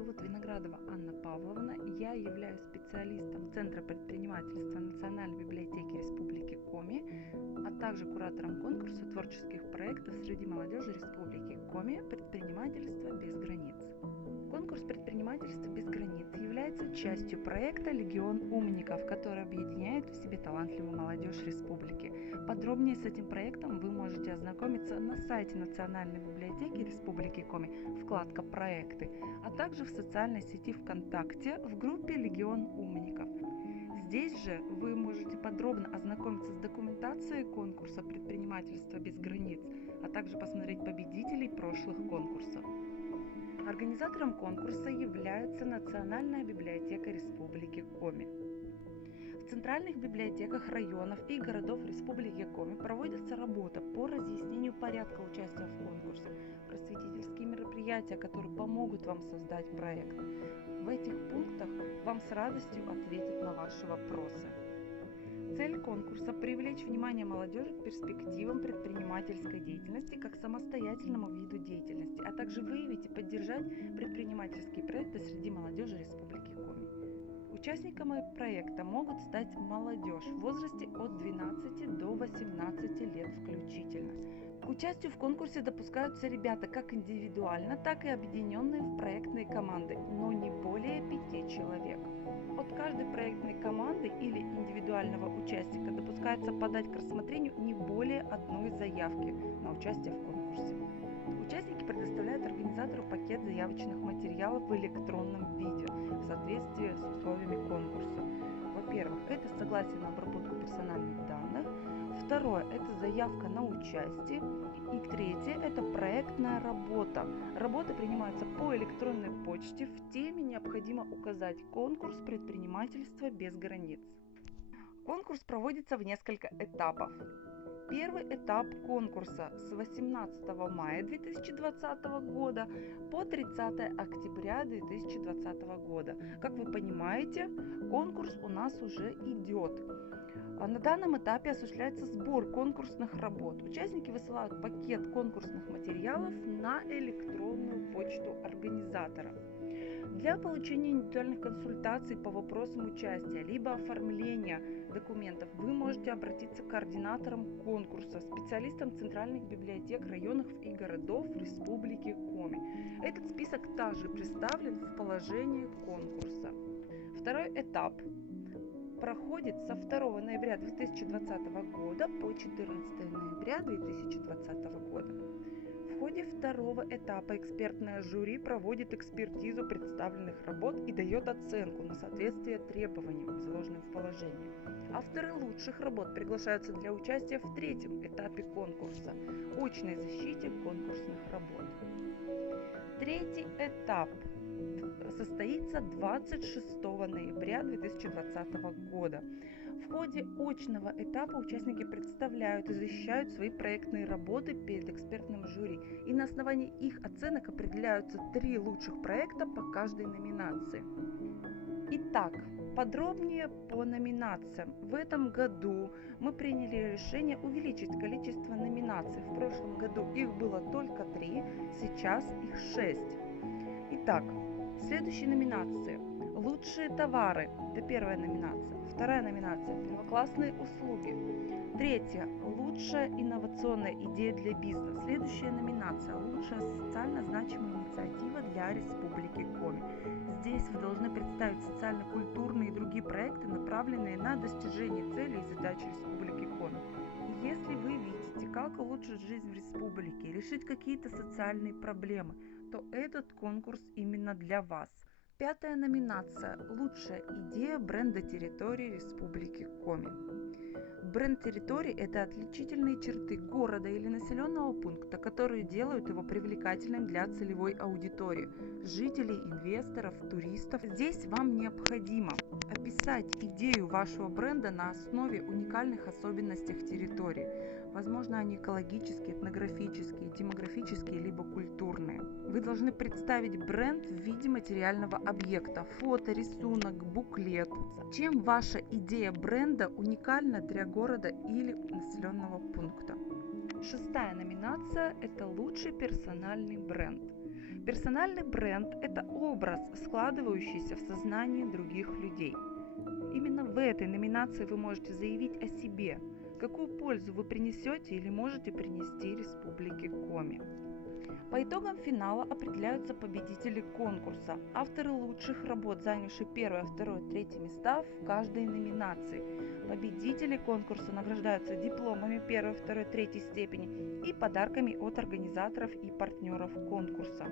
зовут Виноградова Анна Павловна. Я являюсь специалистом Центра предпринимательства Национальной библиотеки Республики Коми, а также куратором конкурса творческих проектов среди молодежи Республики Коми «Предпринимательство без границ». Конкурс «Предпринимательство без границ» является частью проекта «Легион умников», который объединяет в себе талантливую молодежь республики. Подробнее с этим проектом вы можете ознакомиться на сайте Национальной библиотеки Республики Коми, вкладка «Проекты», а также в социальной сети ВКонтакте в группе «Легион умников». Здесь же вы можете подробно ознакомиться с документацией конкурса «Предпринимательство без границ», а также посмотреть победителей прошлых конкурсов. Организатором конкурса является Национальная библиотека Республики Коми. В центральных библиотеках районов и городов Республики Коми проводится работа по разъяснению порядка участия в конкурсе, просветительские мероприятия, которые помогут вам создать проект. В этих пунктах вам с радостью ответят на ваши вопросы. Цель конкурса – привлечь внимание молодежи к перспективам предпринимательской деятельности как самостоятельному виду деятельности, а также выявить и поддержать предпринимательские проекты среди молодежи Республики Коми. Участниками проекта могут стать молодежь в возрасте от 12 до 18 лет включительно. К участию в конкурсе допускаются ребята как индивидуально, так и объединенные в проектные команды, но не более 5 человек. От каждой проектной команды или индивидуального участника допускается подать к рассмотрению не более одной заявки на участие в конкурсе. Участники предоставляют организатору пакет заявочных материалов в электронном виде в соответствии с условиями конкурса. Во-первых, это согласие на обработку персональных данных. Второе – это заявка на участие. И третье – это проектная работа. Работы принимаются по электронной почте. В теме необходимо указать «Конкурс предпринимательства без границ». Конкурс проводится в несколько этапов. Первый этап конкурса с 18 мая 2020 года по 30 октября 2020 года. Как вы понимаете, конкурс у нас уже идет. На данном этапе осуществляется сбор конкурсных работ. Участники высылают пакет конкурсных материалов на электронную почту организатора. Для получения индивидуальных консультаций по вопросам участия либо оформления документов вы можете обратиться к координаторам конкурса, специалистам центральных библиотек районов и городов Республики Коми. Этот список также представлен в положении конкурса. Второй этап проходит со 2 ноября 2020 года по 14 ноября 2020 года. В ходе второго этапа экспертное жюри проводит экспертизу представленных работ и дает оценку на соответствие требованиям, изложенным в положении. Авторы лучших работ приглашаются для участия в третьем этапе конкурса – очной защите конкурсных работ. Третий этап состоится 26 ноября 2020 года. В ходе очного этапа участники представляют и защищают свои проектные работы перед экспертным жюри, и на основании их оценок определяются 3 лучших проекта по каждой номинации. Итак, подробнее по номинациям. В этом году мы приняли решение увеличить количество номинаций. В прошлом году их было только 3, сейчас их 6. Итак, следующие номинации. Лучшие товары – это первая номинация. Вторая номинация – первоклассные услуги. Третья – лучшая инновационная идея для бизнеса. Следующая номинация – лучшая социально значимая инициатива для Республики Коми. Здесь вы должны представить социально-культурные и другие проекты, направленные на достижение целей и задач Республики Коми. Если вы видите, как улучшить жизнь в республике, решить какие-то социальные проблемы, то этот конкурс именно для вас. Пятая номинация – лучшая идея бренда территории Республики Коми. Бренд территории – это отличительные черты города или населенного пункта, которые делают его привлекательным для целевой аудитории – жителей, инвесторов, туристов. Здесь вам необходимо описать идею вашего бренда на основе уникальных особенностей территории. Возможно, они экологические, этнографические, демографические, либо культурные. Вы должны представить бренд в виде материального объекта – фото, рисунок, буклет. Чем ваша идея бренда уникальна для города или населенного пункта? Шестая номинация – это лучший персональный бренд. Персональный бренд – это образ, складывающийся в сознании других людей. Именно в этой номинации вы можете заявить о себе, какую пользу вы принесете или можете принести Республике Коми. По итогам финала определяются победители конкурса, авторы лучших работ, занявшие первое, второе, третье места в каждой номинации. Победители конкурса награждаются дипломами первой, второй, третьей степени и подарками от организаторов и партнеров конкурса.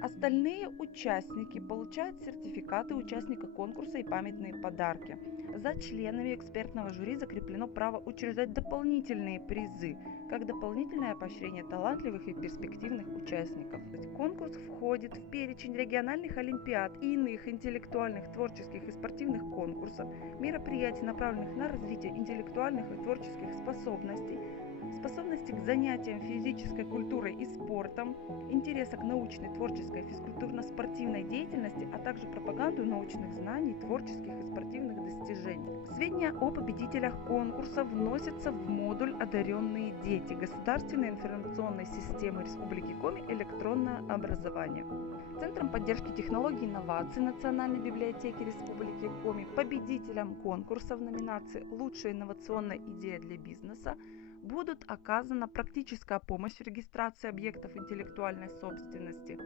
Остальные участники получают сертификаты участника конкурса и памятные подарки. За членами экспертного жюри закреплено право учреждать дополнительные призы, как дополнительное поощрение талантливых и перспективных участников. Конкурс входит в перечень региональных олимпиад и иных интеллектуальных, творческих и спортивных конкурсов, мероприятий, направленных на развитие интеллектуальных и творческих способностей, способности к занятиям физической культурой и спортом, интереса к научной, творческой, физкультурно-спортивной деятельности, а также пропаганду научных знаний, творческих и спортивных достижений. Сведения о победителях конкурса вносятся в модуль «Одаренные дети» Государственной информационной системы Республики Коми «Электронное образование». Центром поддержки технологий и инноваций Национальной библиотеки Республики Коми победителям конкурса в номинации «Лучшая инновационная идея для бизнеса» будут оказана практическая помощь в регистрации объектов интеллектуальной собственности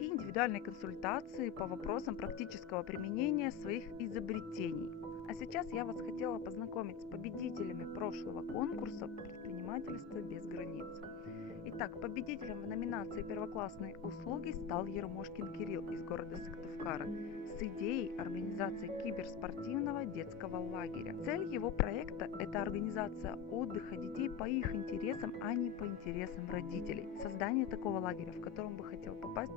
и индивидуальные консультации по вопросам практического применения своих изобретений. А сейчас я вас хотела познакомить с победителями прошлого конкурса «Предпринимательство без границ». Итак, победителем в номинации «Первоклассные услуги» стал Ермошкин Кирилл из города Сыктывкара с идеей организации киберспортивного детского лагеря. Цель его проекта – это организация отдыха детей по их интересам, а не по интересам родителей. Создание такого лагеря, в котором бы хотел попасть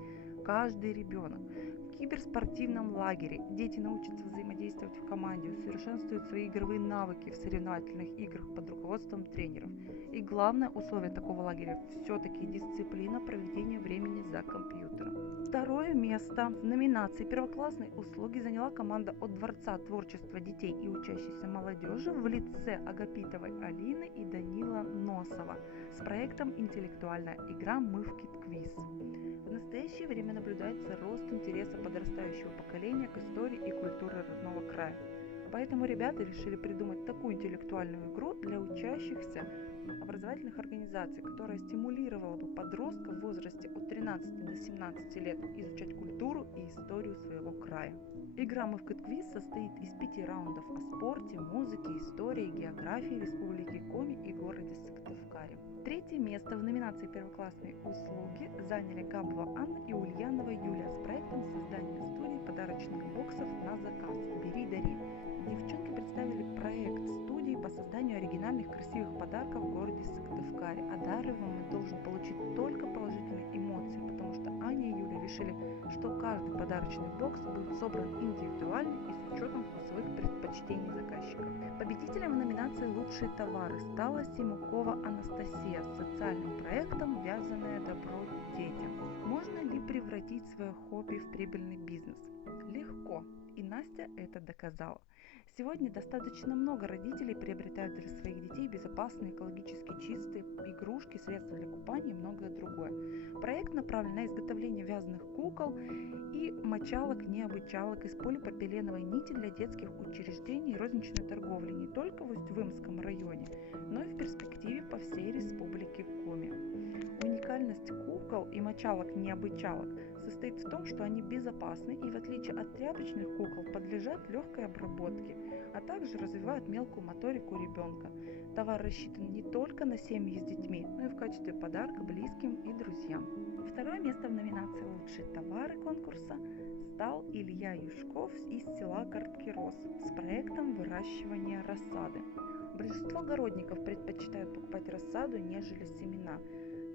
каждый ребенок. В киберспортивном лагере дети научатся взаимодействовать в команде, усовершенствуют свои игровые навыки в соревновательных играх под руководством тренеров. И главное условие такого лагеря – все-таки дисциплина проведения времени за компьютером. Второе место в номинации «Первоклассные услуги» заняла команда от Дворца творчества детей и учащейся молодежи в лице Агапитовой Алины и Данила Носова с проектом «Интеллектуальная игра Мывкит-квиз». В настоящее время наблюдается рост интереса подрастающего поколения к истории и культуре родного края. Поэтому ребята решили придумать такую интеллектуальную игру для учащихся образовательных организаций, которая стимулировала бы подростков в возрасте от 13 до 17 лет изучать культуру и историю своего края. Игра Мывкит-квиз состоит из 5 раундов о спорте, музыке, истории, географии Республики Коми и городе Сыктывкаре. Третье место в номинации «Первоклассные услуги» заняли Габова Анна и Ульянова Юлия с проектом создания студии подарочных боксов на заказ «Бери, дари». Девчонки представили проект студии по созданию оригинальных красивых подарков в городе Сыктывкаре. Одариваемый должен получить только положительные эмоции, потому что Аня и Юля решили, что каждый подарочный бокс будет собран индивидуально и с учетом вкусовых предпочтений заказчика. Победителем в номинации «Лучшие товары» стала Симукова Анастасия с социальным проектом «Вязаное добро детям». Можно ли превратить свое хобби в прибыльный бизнес? Легко, и Настя это доказала. Сегодня достаточно много родителей приобретают для своих детей безопасные, экологически чистые игрушки, средства для купания и многое другое. Проект направлен на изготовление вязаных кукол и мочалок-необычалок из полипропиленовой нити для детских учреждений и розничной торговли не только в Усть-Вымском районе, но и в перспективе по всей Республике Коми. Уникальность кукол и мочалок-необычалок состоит в том, что они безопасны и, в отличие от тряпочных кукол, подлежат легкой обработке, а также развивают мелкую моторику ребенка. Товар рассчитан не только на семьи с детьми, но и в качестве подарка близким и друзьям. Второе место в номинации «Лучшие товары» конкурса стал Илья Юшков из села Карткирос с проектом выращивания рассады. Большинство огородников предпочитают покупать рассаду, нежели семена.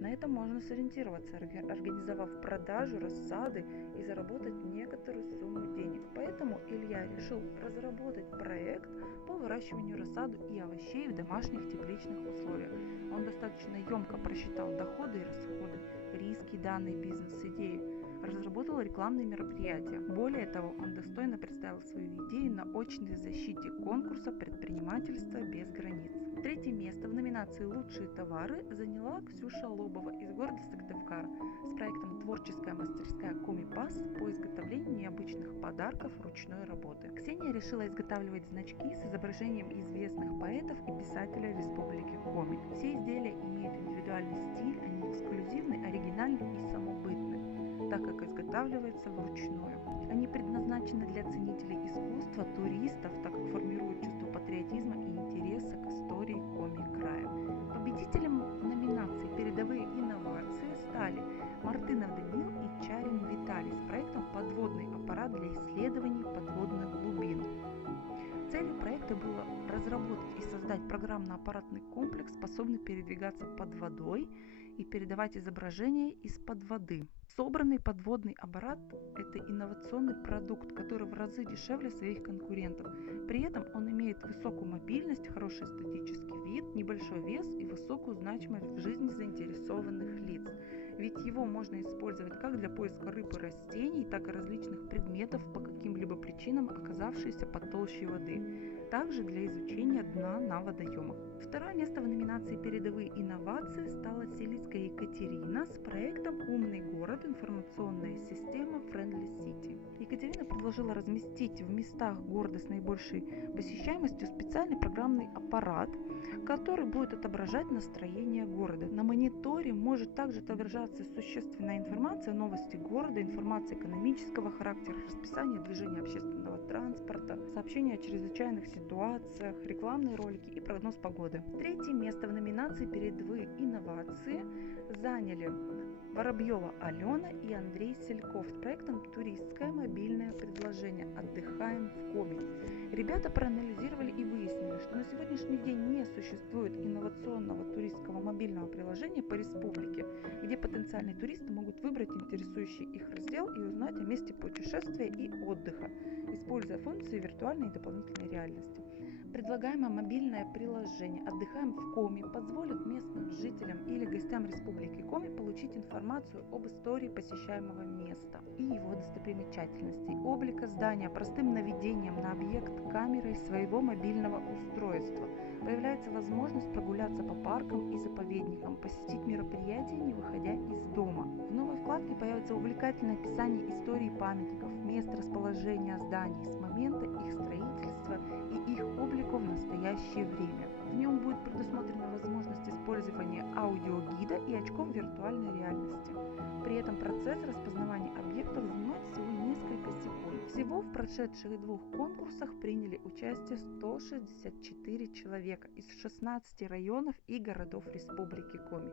На этом можно сориентироваться, организовав продажу рассады и заработать некоторую сумму денег. Поэтому Илья решил разработать проект по выращиванию рассады и овощей в домашних тепличных условиях. Он достаточно емко просчитал доходы и расходы, риски данной бизнес-идеи, разработал рекламные мероприятия. Более того, он достойно представил свою идею на очной защите конкурса «Предпринимательство без границ». Третье место в номинации «Лучшие товары» заняла Ксюша Лобова из города Сыктывкар с проектом «Творческая мастерская Комипас» по изготовлению необычных подарков ручной работы. Ксения решила изготавливать значки с изображением известных поэтов и писателей Республики Коми. Все изделия имеют индивидуальный стиль, они эксклюзивны, оригинальны и самобытны, так как изготавливаются вручную. Они предназначены для ценителей искусства, туристов, так как формируют чувство патриотизма и интереса к истории Коми края. Победителем номинации «Передовые инновации» стали Мартынов Даниил и Чарин Виталий с проектом «Подводный аппарат для исследований подводных глубин». Целью проекта было разработать и создать программно-аппаратный комплекс, способный передвигаться под водой и передавать изображения из-под воды. Собранный подводный аппарат – это инновационный продукт, который в разы дешевле своих конкурентов. При этом он имеет высокую мобильность, хороший эстетический вид, небольшой вес и высокую значимость в жизни заинтересованных лиц. Ведь его можно использовать как для поиска рыб и растений, так и различных предметов, по каким-либо причинам оказавшихся под толщей воды. Также для изучения дна на водоемах. Второе место в номинации «Передовые инновации» стала Селицкая Екатерина с проектом «Умный город. Информационная система Friendly City». Екатерина предложила разместить в местах города с наибольшей посещаемостью специальный программный аппарат, который будет отображать настроение города. На мониторе может также отображаться существенная информация, новости города, информация экономического характера, расписание движения общественного транспорта, сообщения о чрезвычайных ситуациях, рекламные ролики и прогноз погоды. Третье место в номинации «Передовые инновации» заняли Воробьева Алена и Андрей Сельков с проектом «Туристское мобильное предложение. Отдыхаем в Коми». Ребята проанализировали и выяснили, что на сегодняшний день не существует инновационного туристского мобильного приложения по республике, где потенциальные туристы могут выбрать интересующий их раздел и узнать о месте путешествия и отдыха, используя функции виртуальной и дополнительной реальности. Предлагаемое мобильное приложение «Отдыхаем в Коми» позволит местным жителям или гостям Республики Коми получить информацию об истории посещаемого места и его достопримечательностей, облика здания простым наведением на объект камерой своего мобильного устройства. Появляется возможность прогуляться по паркам и заповедникам, посетить мероприятия, не выходя из дома. В новой вкладке появится увлекательное описание истории памятников, мест расположения зданий с момента их строительства и их облика в настоящее время. В нем будет предусмотрена возможность использования аудиогида и очков виртуальной реальности. При этом процесс распознавания объектов занимает всего несколько секунд. Всего в прошедших 2 конкурсах приняли участие 164 человека из 16 районов и городов Республики Коми.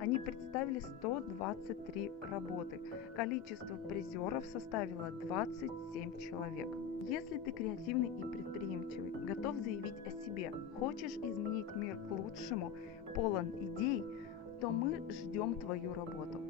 Они представили 123 работы. Количество призеров составило 27 человек. Если ты креативный и предприимчивый, готов заявить о себе, хочешь изменить мир к лучшему, полон идей, то мы ждем твою работу.